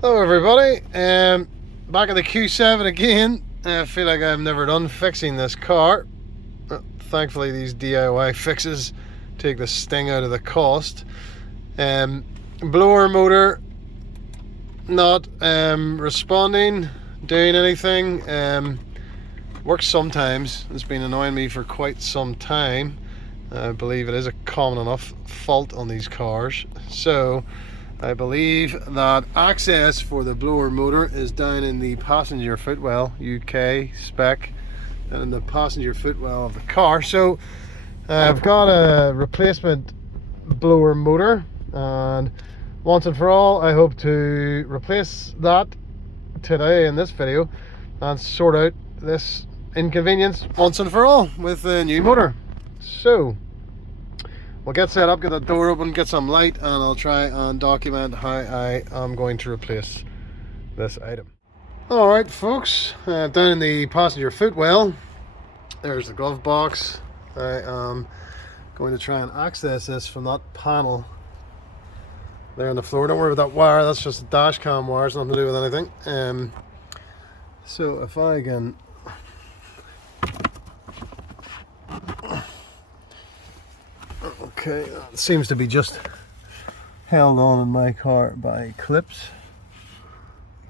Hello everybody, back at the Q7 again. I feel like I've never done fixing this car. Thankfully these DIY fixes take the sting out of the cost. Blower motor not responding, doing anything. Works sometimes. It's been annoying me for quite some time. I believe it is a common enough fault on these cars. So I believe that access for the blower motor is down in the passenger footwell, UK spec, and in the passenger footwell of the car. So I've got a replacement blower motor, and once and for all I hope to replace that today in this video and sort out this inconvenience once and for all with the new motor. So we'll get set up, get the door open, get some light, and I'll try and document how I am going to replace this item. Alright folks, down in the passenger footwell, there's the glove box. I am going to try and access this from that panel there on the floor. Don't worry about that wire, that's just a dash cam wire, it's nothing to do with anything. So if I can okay, that seems to be just held on in my car by clips.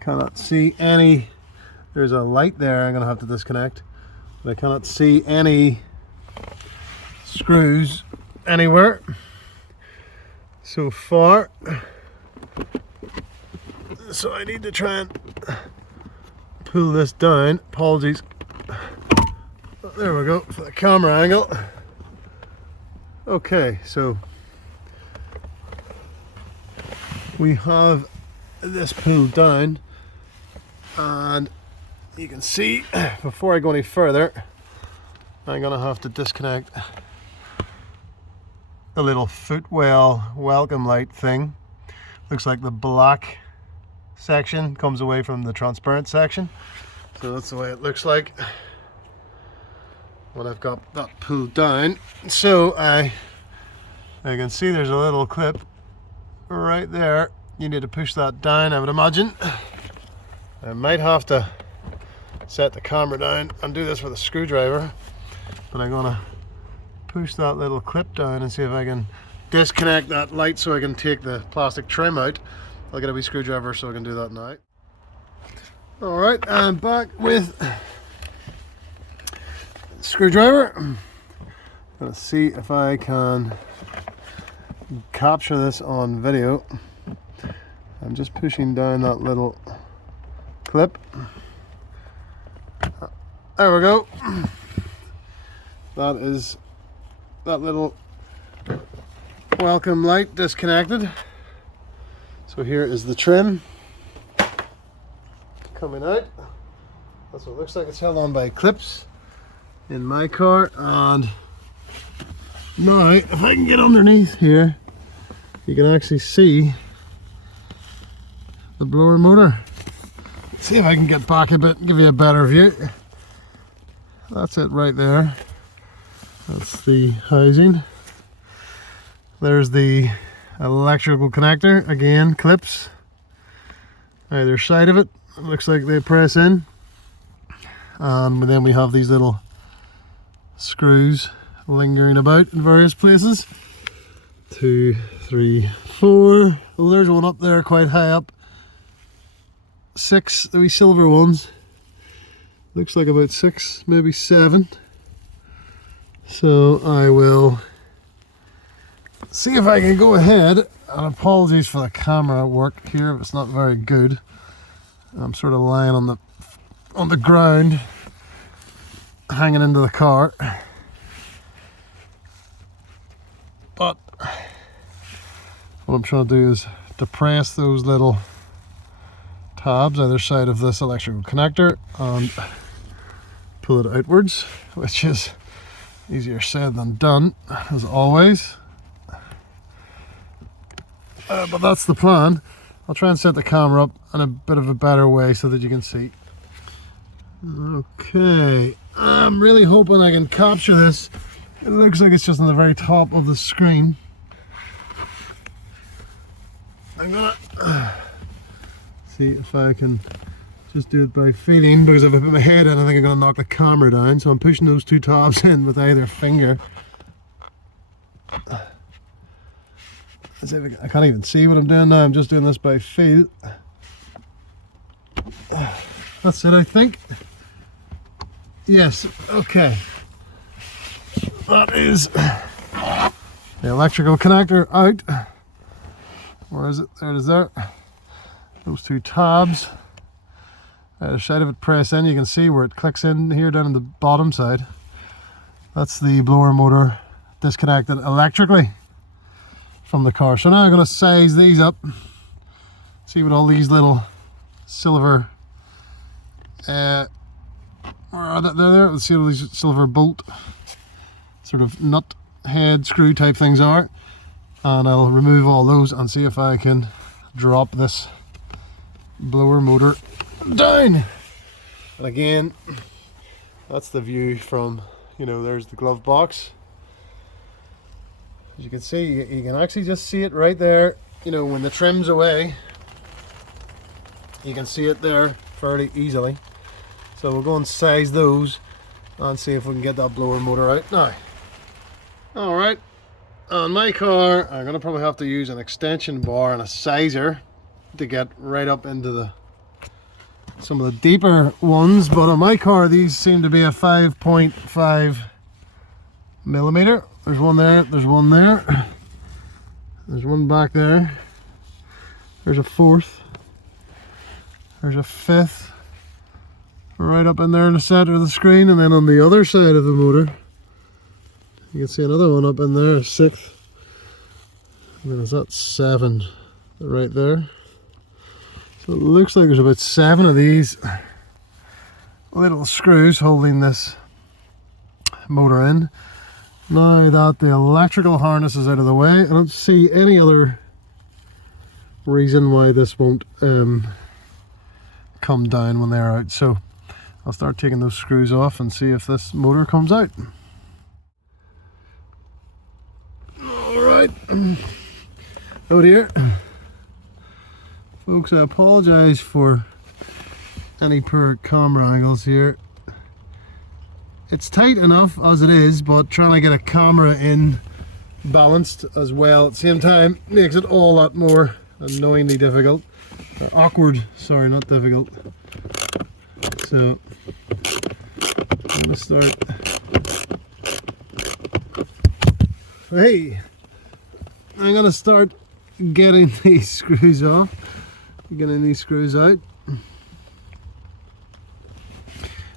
Cannot see any, there's a light there I'm going to have to disconnect, but I cannot see any screws anywhere so far. So I need to try and pull this down. Apologies. There we go for the camera angle. Okay, so we have this pulled down, and you can see before I go any further I'm gonna have to disconnect the little footwell welcome light thing. Looks like the black section comes away from the transparent section, so that's the way it looks like when I've got that pulled down. So I can see there's a little clip right there. You need to push that down, I would imagine. I might have to set the camera down and do this with a screwdriver, but I'm gonna push that little clip down and see if I can disconnect that light so I can take the plastic trim out. I'll get a wee screwdriver so I can do that now. Alright, I'm back with screwdriver. I'm gonna see if I can capture this on video. I'm just pushing down that little clip. There we go. That is that little welcome light disconnected. So here is the trim coming out. That's what it looks like. It's held on by clips in my car, and now if I can get underneath here you can actually see the blower motor. See if I can get back a bit and give you a better view. That's it right there. That's the housing. There's the electrical connector, again clips either side of it. It looks like they press in, and then we have these little screws lingering about in various places. 2, 3, 4. Well, there's one up there quite high up. 6, the wee silver ones. Looks like about 6, maybe 7. So I will see if I can go ahead, and apologies for the camera work here if it's not very good. I'm sort of lying on the ground, hanging into the car. But what I'm trying to do is depress those little tabs either side of this electrical connector and pull it outwards, which is easier said than done, as always. But that's the plan. I'll try and set the camera up in a bit of a better way so that you can see. Okay, I'm really hoping I can capture this. It looks like it's just on the very top of the screen. I'm gonna See if I can just do it by feeling, because if I put my head in I think I'm going to knock the camera down, so I'm pushing those two tabs in with either finger. As if I can't even see what I'm doing now, I'm just doing this by feel. That's it, I think. Yes, okay. That is the electrical connector out. Where is it? There it is there. Those two tabs. The side of it press in, you can see where it clicks in here down on the bottom side. That's the blower motor disconnected electrically from the car. So now I'm going to size these up. See what all these little silver where are they? There. Let's see what these silver bolt sort of nut head screw type things are, and I'll remove all those and see if I can drop this blower motor down. And again, that's the view from, you know, there's the glove box. As you can see, you can actually just see it right there. You know, when the trim's away, you can see it there fairly easily. So we'll go and size those and see if we can get that blower motor out now. Alright, on my car I'm going to probably have to use an extension bar and a sizer to get right up into some of the deeper ones, but on my car these seem to be a 5.5 millimeter. There's one there, there's one there, there's one back there, there's a fourth, there's a fifth right up in there in the center of the screen, and then on the other side of the motor you can see another one up in there, a sixth, and then is that 7 right there. So it looks like there's about 7 of these little screws holding this motor in. Now that the electrical harness is out of the way, I don't see any other reason why this won't come down when they're out. So I'll start taking those screws off and see if this motor comes out. Alright. Oh dear. Folks, I apologise for any poor camera angles here. It's tight enough as it is, but trying to get a camera in balanced as well at the same time makes it all that more annoyingly difficult. Or awkward, sorry, not difficult. So I'm gonna start. Hey, I'm gonna start getting these screws off, getting these screws out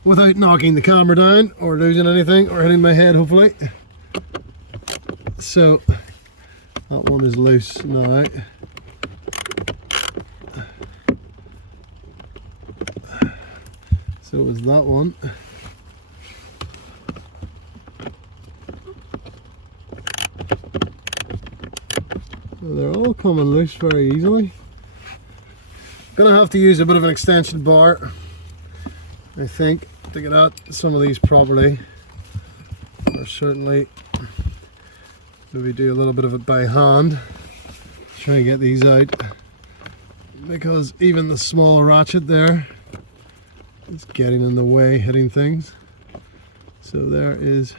without knocking the camera down or losing anything or hitting my head, hopefully. So that one is loose now. So is that one. So they're all coming loose very easily. Gonna have to use a bit of an extension bar, I think, to get at some of these properly, or certainly maybe do a little bit of it by hand, try and get these out, because even the small ratchet there is getting in the way, hitting things. So there's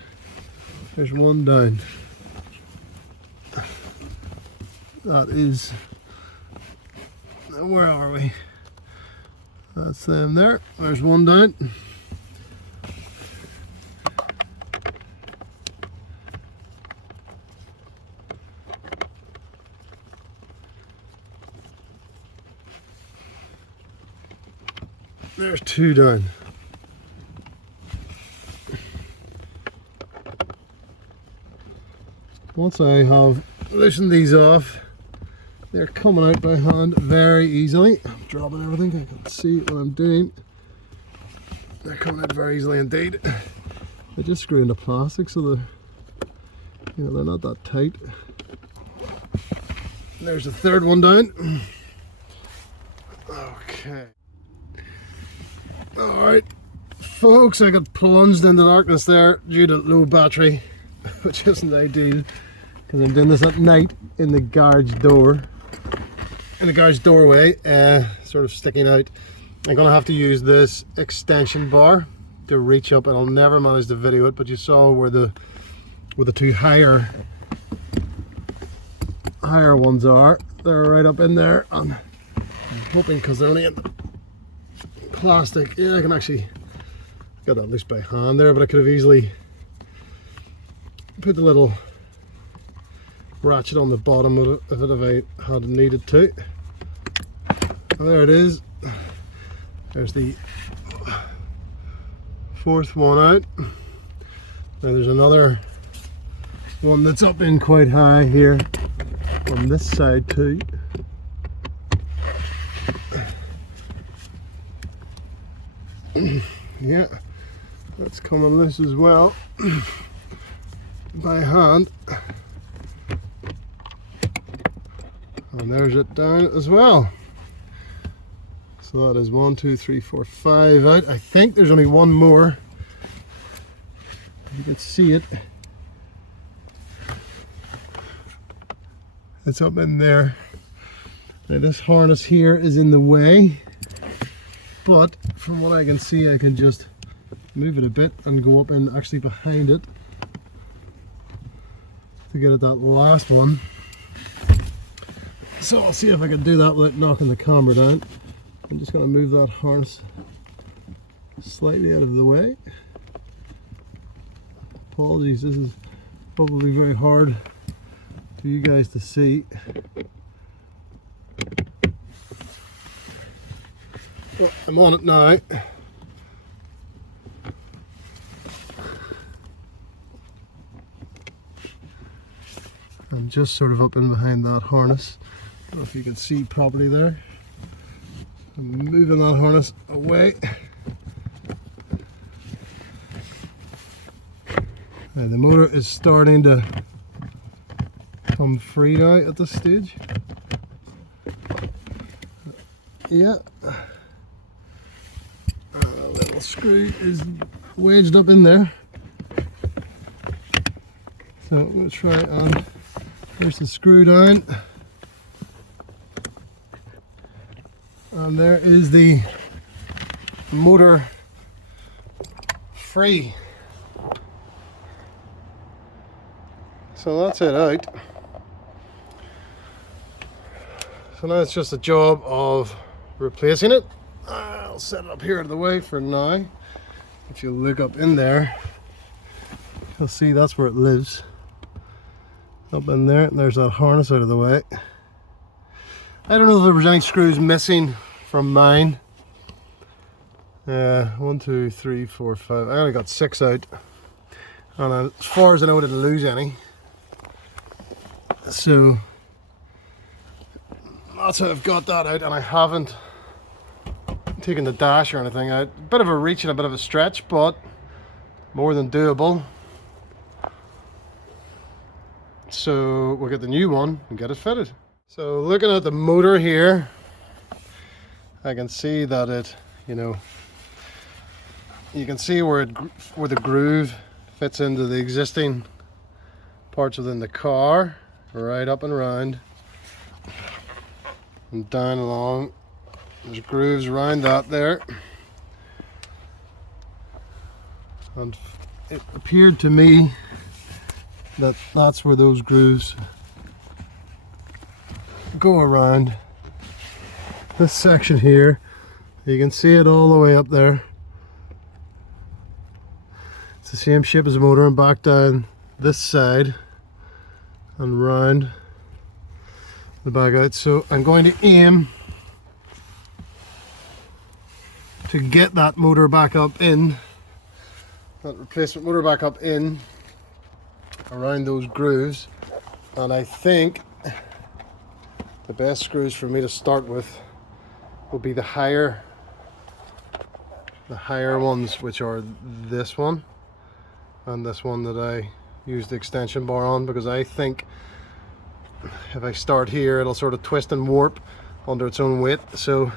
one down. That is, where are we? That's them there. There's one down. There's 2 down. Once I have loosened these off, they're coming out by hand very easily. I'm dropping everything, I can see what I'm doing. They're coming out very easily indeed. I just screw into plastic so they're not that tight. There's the 3rd one down. Okay. Alright, folks, I got plunged into darkness there due to low battery, which isn't ideal because I'm doing this at night in the garage door. in the garage doorway, sort of sticking out. I'm gonna have to use this extension bar to reach up, and I'll never manage to video it, but you saw where the two higher ones are. They're right up in there, and I'm hoping, because they're only in the plastic, yeah, I can actually get that loose by hand there, but I could have easily put the little ratchet on the bottom of it if I had needed to. There it is. There's the fourth one out. Now there's another one that's up in quite high here on this side too. Yeah, that's coming loose as well by hand. And there's it down as well. So that is 1, 2, 3, 4, 5 out. I think there's only one more. You can see it. It's up in there. Now this harness here is in the way, but from what I can see, I can just move it a bit and go up and actually behind it to get at that last one. So I'll see if I can do that without knocking the camera down. I'm just going to move that harness slightly out of the way. Apologies, this is probably very hard for you guys to see. Well, I'm on it now. I'm just sort of up in behind that harness. I don't know if you can see properly there. I'm moving that harness away. Now the motor is starting to come free now at this stage. Yeah. A little screw is wedged up in there. So I'm going to try and here's the screw down. And there is the motor free. So that's it out. So now it's just a job of replacing it. I'll set it up here out of the way for now. If you look up in there, you'll see that's where it lives. Up in there, and there's that harness out of the way. I don't know if there was any screws missing from mine. 1, 2, 3, 4, 5. I only got 6 out, and as far as I know, I didn't lose any. So that's how I've got that out, and I haven't taken the dash or anything out. A bit of a reach and a bit of a stretch, but more than doable. So we'll get the new one and get it fitted. So looking at the motor here, I can see that it, you can see where the groove fits into the existing parts within the car, right up and around and down along. There's grooves around that there, and it appeared to me that that's where those grooves go around this section here. You can see it all the way up there. It's the same shape as the motor, and back down this side and round the back out. So I'm going to aim to get that motor back up in, that replacement motor back up in around those grooves, and I think the best screws for me to start with will be the higher ones, which are this one and this one that I use the extension bar on, because I think if I start here it'll sort of twist and warp under its own weight. So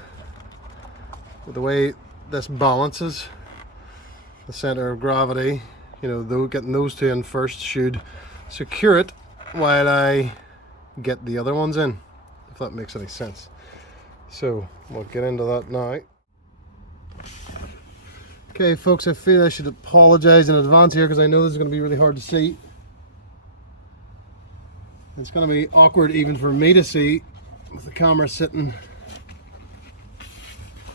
the way this balances the center of gravity, though getting those two in first should secure it while I get the other ones in, if if that makes any sense. So we'll get into that now. Okay folks, I feel I should apologize in advance here because I know this is going to be really hard to see. It's going to be awkward even for me to see with the camera sitting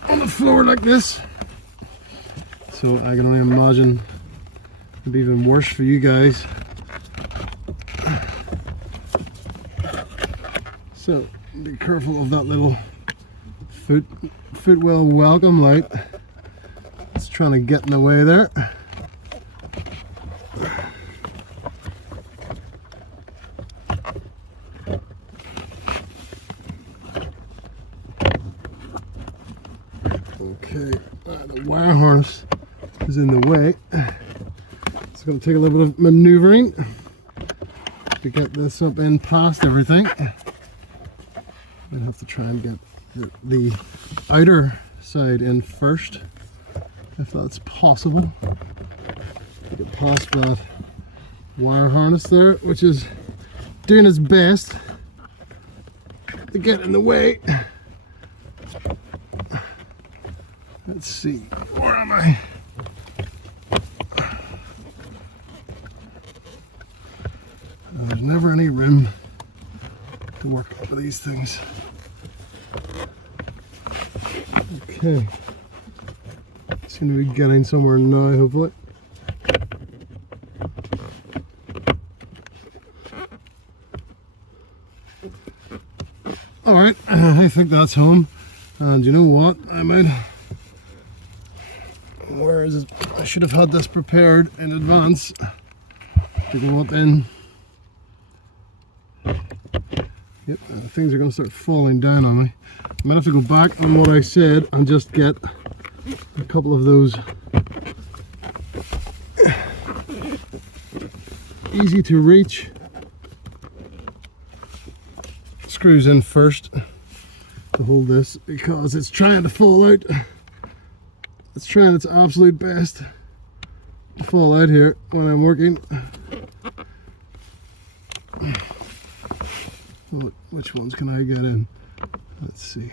on the floor like this. So I can only imagine it'd be even worse for you guys. So be careful of that little footwell welcome light. It's trying to get in the way there. Okay, the wire harness is in the way. It's going to take a little bit of maneuvering to get this up in past everything. I'd have to try and get the outer side in first, if that's possible. To get past that wire harness there, which is doing its best to get in the way. Let's see, where am I? There's never any room to work with these things. Okay, seem to be getting somewhere now, hopefully. Alright, I think that's home. And you know what? I might... Where is it? I should have had this prepared in advance to go up in. Yep, things are going to start falling down on me. I might have to go back on what I said and just get a couple of those easy to reach screws in first to hold this, because it's trying to fall out. It's trying its absolute best to fall out here when I'm working. Which ones can I get in? Let's see.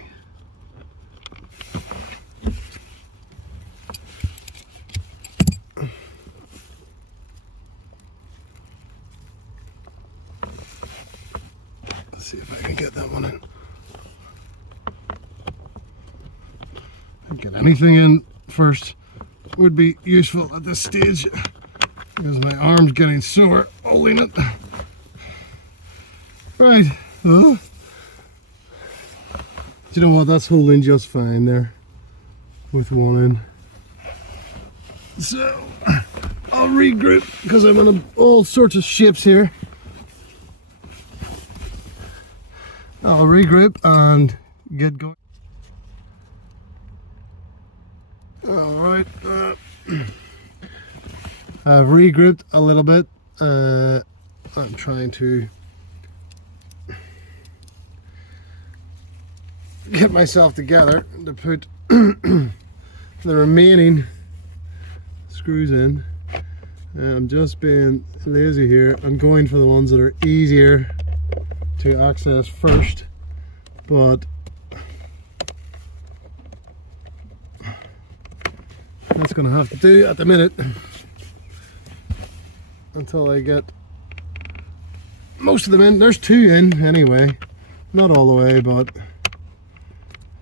Let's see if I can get that one in. Get anything in first would be useful at this stage, because my arm's getting sore holding it. Right. Do you know what? That's holding just fine there with one in. So I'll regroup because I'm in all sorts of shapes here. I'll regroup and get going. Alright, I've regrouped a little bit. I'm trying to get myself together to put the remaining screws in. I'm just being lazy here. I'm going for the ones that are easier to access first, but that's going to have to do at the minute until I get most of them in. There's two in anyway, not all the way, but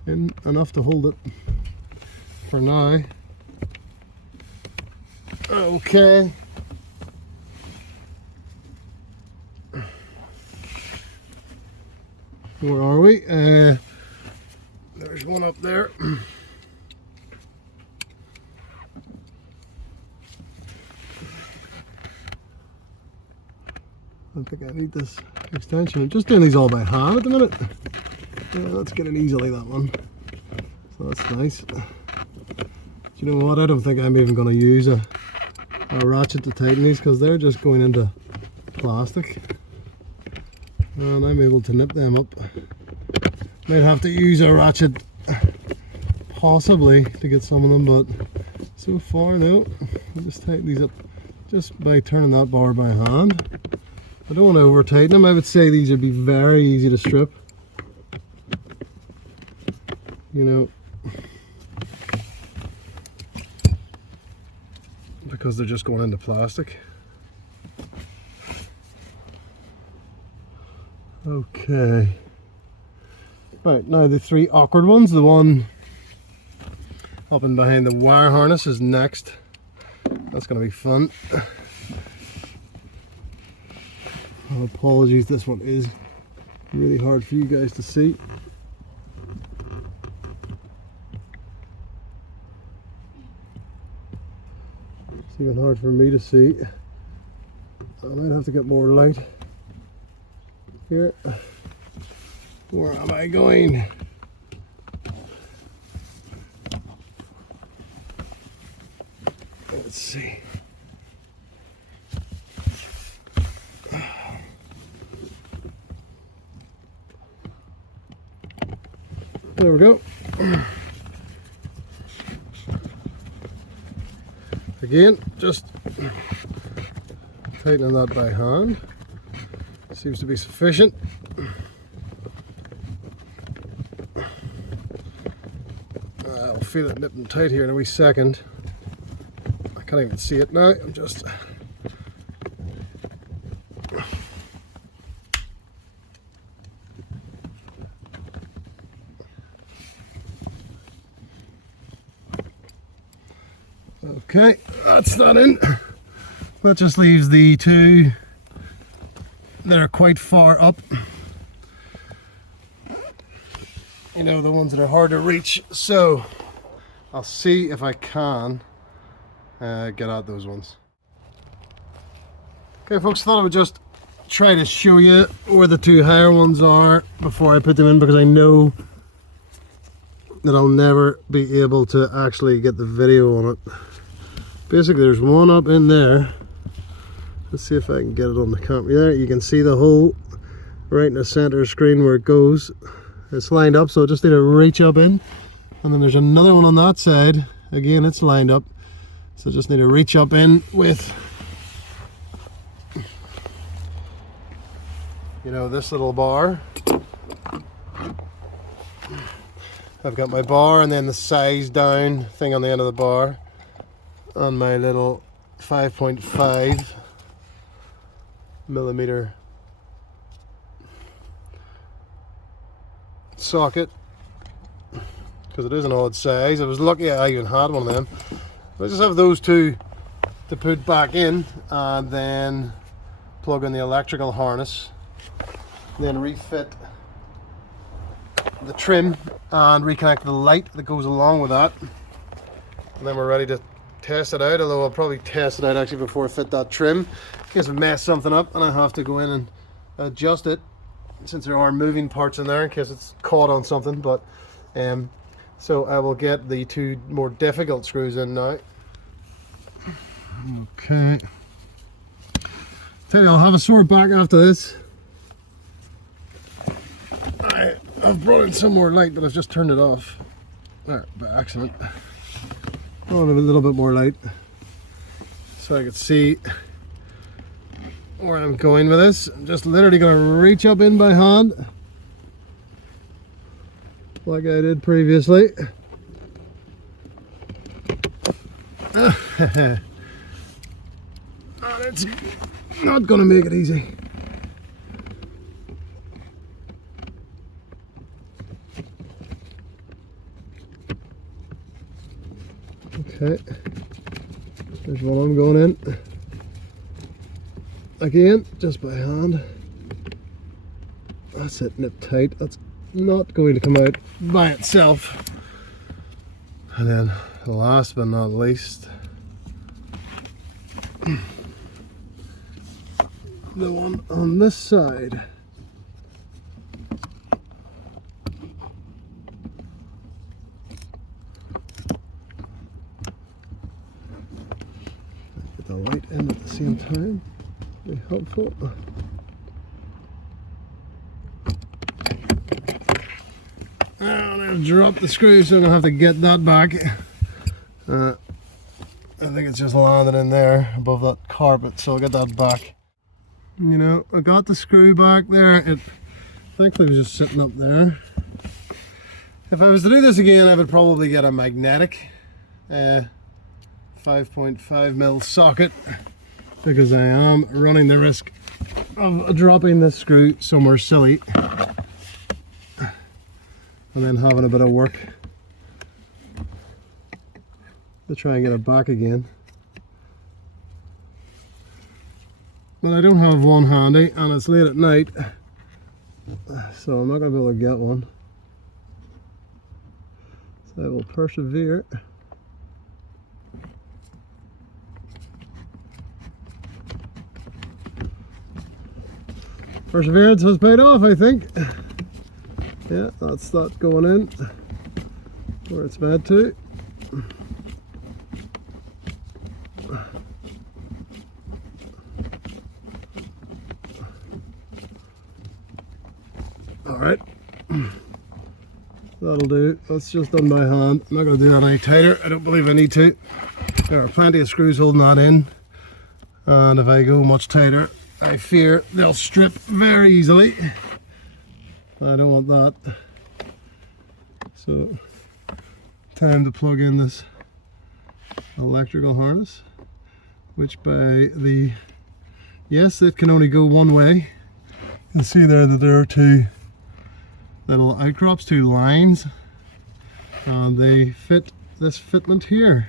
in enough to hold it for now. Okay. Where are we? There's one up there. I think I need this extension. I'm just doing these all by hand at the minute. Yeah, that's getting easily, that one. So that's nice. Do you know what? I don't think I'm even going to use a ratchet to tighten these, because they're just going into plastic. And I'm able to nip them up. Might have to use a ratchet possibly to get some of them, but so far no. I'll just tighten these up just by turning that bar by hand. I don't want to over tighten them. I would say these would be very easy to strip. you know, because they're just going into plastic. Okay. Right, now the three awkward ones. The one up and behind the wire harness is next. That's going to be fun. Oh, apologies, this one is really hard for you guys to see. It's even hard for me to see. I might have to get more light here. Where am I going? Let's see. There we go. Again, just tightening that by hand. Seems to be sufficient. I'll feel it nipping tight here in a wee second. I can't even see it now. I'm just okay, that's that in. That just leaves the two that are quite far up. You know, the ones that are hard to reach. So I'll see if I can get out those ones. Okay folks, thought I would just try to show you where the two higher ones are before I put them in, because I know that I'll never be able to actually get the video on it. Basically there's one up in there. Let's see if I can get it on the camera. There you can see the hole right in the center screen where it goes. It's lined up, so I just need to reach up in. And then there's another one on that side. Again, it's lined up, so I just need to reach up in with, you know, this little bar. I've got my bar and then the size down thing on the end of the bar, on my little 5.5 millimeter socket, because it is an odd size. I was lucky I even had one of them. I just have those two to put back in, and then plug in the electrical harness, then refit the trim and reconnect the light that goes along with that, and then we're ready to test it out. Although I'll probably test it out actually before I fit that trim, in case I mess something up and I have to go in and adjust it, since there are moving parts in there in case it's caught on something. But so I will get the two more difficult screws in now. Okay, tell you, I'll have a sore back after this. I've brought in some more light, but I've just turned it off there by accident. I want a little bit more light so I can see where I'm going with this. I'm just literally going to reach up in by hand like I did previously. And it's not going to make it easy. Okay, there's one I'm going in. Again, just by hand. That's it, nip tight. That's not going to come out by itself. And then, last but not least, the one on this side. Get the light in at the same time. Be helpful. And I've dropped the screw, so I'm gonna have to get that back. I think it's just landed in there above that carpet, so I'll get that back. You know, I got the screw back there. It thankfully was just sitting up there. If I was to do this again, I would probably get a magnetic 5.5mm socket, because I am running the risk of dropping this screw somewhere silly and then having a bit of work to try and get it back again. But I don't have one handy, and it's late at night, so I'm not going to be able to get one. So I will persevere. Perseverance has paid off, I think. Yeah, that's that going in where it's meant to. Alright, that'll do. That's just done by hand. I'm not going to do that any tighter. I don't believe I need to. There are plenty of screws holding that in, and if I go much tighter, I fear they'll strip very easily. I don't want that. So, time to plug in this electrical harness, which by the, yes, it can only go one way. You can see there that there are two little outcrops, two lines, and they fit this fitment here.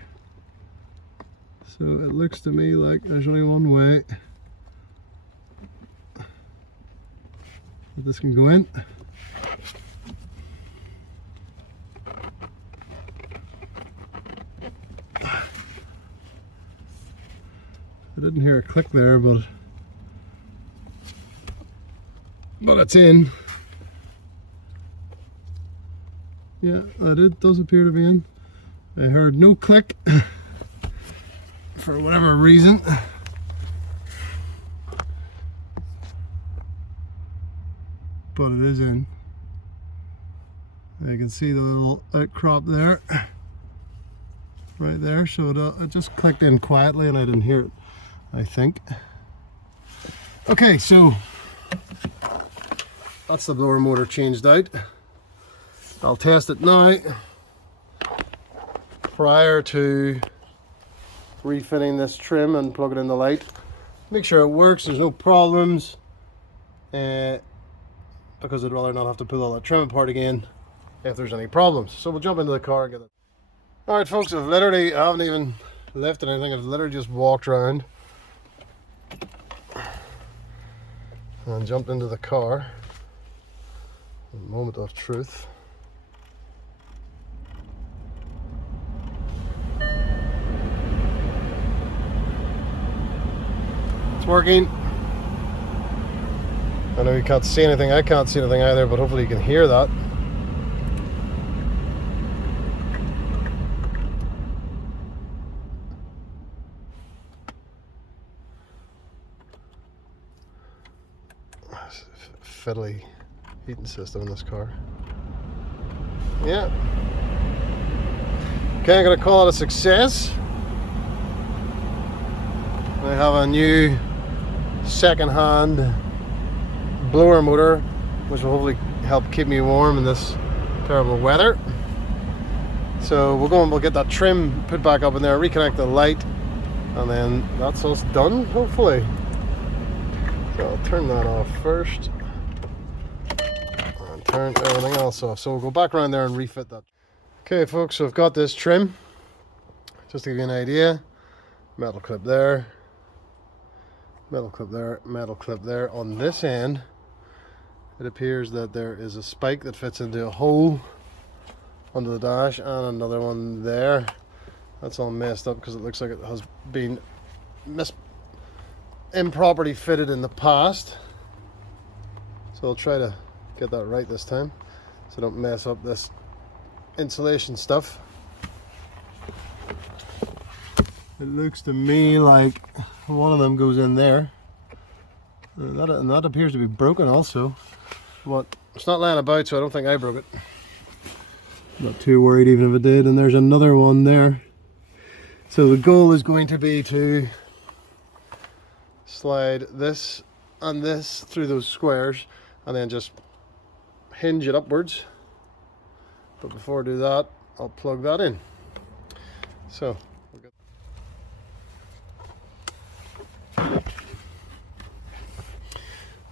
So it looks to me like there's only one way that this can go in. I didn't hear a click there, but it's in. Yeah, it does appear to be in. I heard no click for whatever reason. But it is in. I can see the little outcrop there, right there. So it just clicked in quietly and I didn't hear it, I think. Okay, so that's the blower motor changed out. I'll test it now prior to refitting this trim and plugging in the light. Make sure it works, there's no problems, because I'd rather not have to pull all that trim apart again if there's any problems. So we'll jump into the car and get it. Alright folks, I haven't even lifted anything, I've literally just walked around and jumped into the car. A moment of truth. It's working. I know you can't see anything, I can't see anything either, but hopefully you can hear that. Fiddly heating system in this car. Yeah. Okay, I'm going to call it a success. I have a new second-hand blower motor, which will hopefully help keep me warm in this terrible weather. So we'll get that trim put back up in there, reconnect the light, and then that's us done, hopefully. So I'll turn that off first and turn everything else off. So we'll go back around there and refit that. Okay folks, so I've got this trim, just to give you an idea. Metal clip there, metal clip there, metal clip there. On this end, it appears that there is a spike that fits into a hole under the dash, and another one there. That's all messed up because it looks like it has been improperly fitted in the past. So I'll try to get that right this time, so don't mess up this insulation stuff. It looks to me like one of them goes in there, and that appears to be broken also, but it's not lying about, so I don't think I broke it. Not too worried even if it did. And there's another one there. So the goal is going to be to slide this and this through those squares and then just hinge it upwards But before I do that, I'll plug that in. So,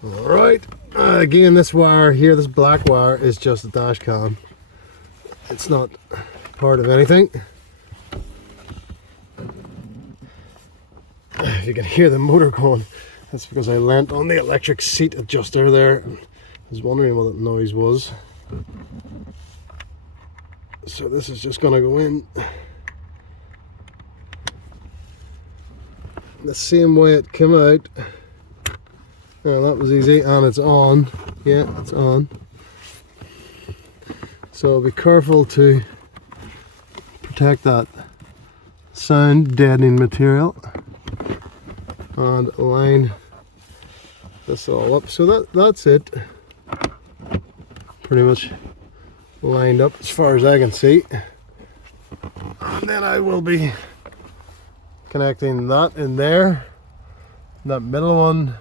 alright, again, this wire here, this black wire, is just a dash cam. It's not part of anything. If you can hear the motor going, that's because I leant on the electric seat adjuster there. I was wondering what that noise was. So this is just going to go in the same way it came out. Oh, that was easy, and it's on. Yeah, it's on. So be careful to protect that sound deadening material and line this all up. So that's it. Pretty much lined up as far as I can see. And then I will be connecting that in there, that middle one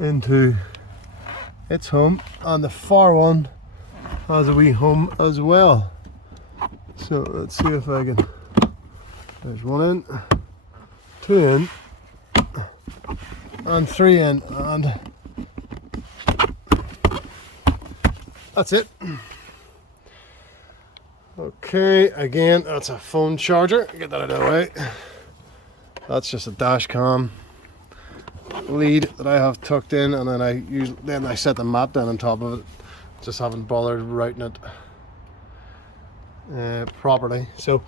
into its home, and the far one has a wee home as well. So let's see if I can, there's one in, two in, and three in, and that's it. Okay, again, that's a phone charger. Get that out of the way. That's just a dash cam lead that I have tucked in, and then I set the mat down on top of it. Just haven't bothered routing it properly. So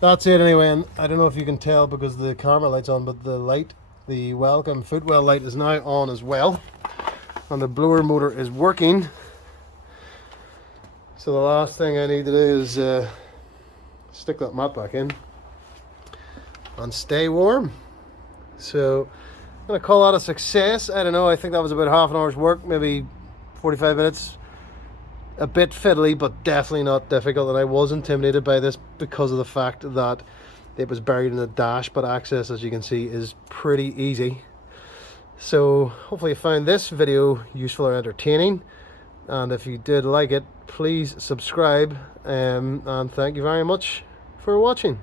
that's it anyway. And I don't know if you can tell because the camera light's on, but the light, the welcome footwell light, is now on as well, and the blower motor is working. So the last thing I need to do is stick that mat back in and stay warm. So I'm going to call that a success. I don't know, I think that was about half an hour's work, maybe 45 minutes. A bit fiddly, but definitely not difficult, and I was intimidated by this because of the fact that it was buried in the dash, but access, as you can see, is pretty easy. So hopefully you found this video useful or entertaining, and if you did like it, please subscribe, and thank you very much for watching.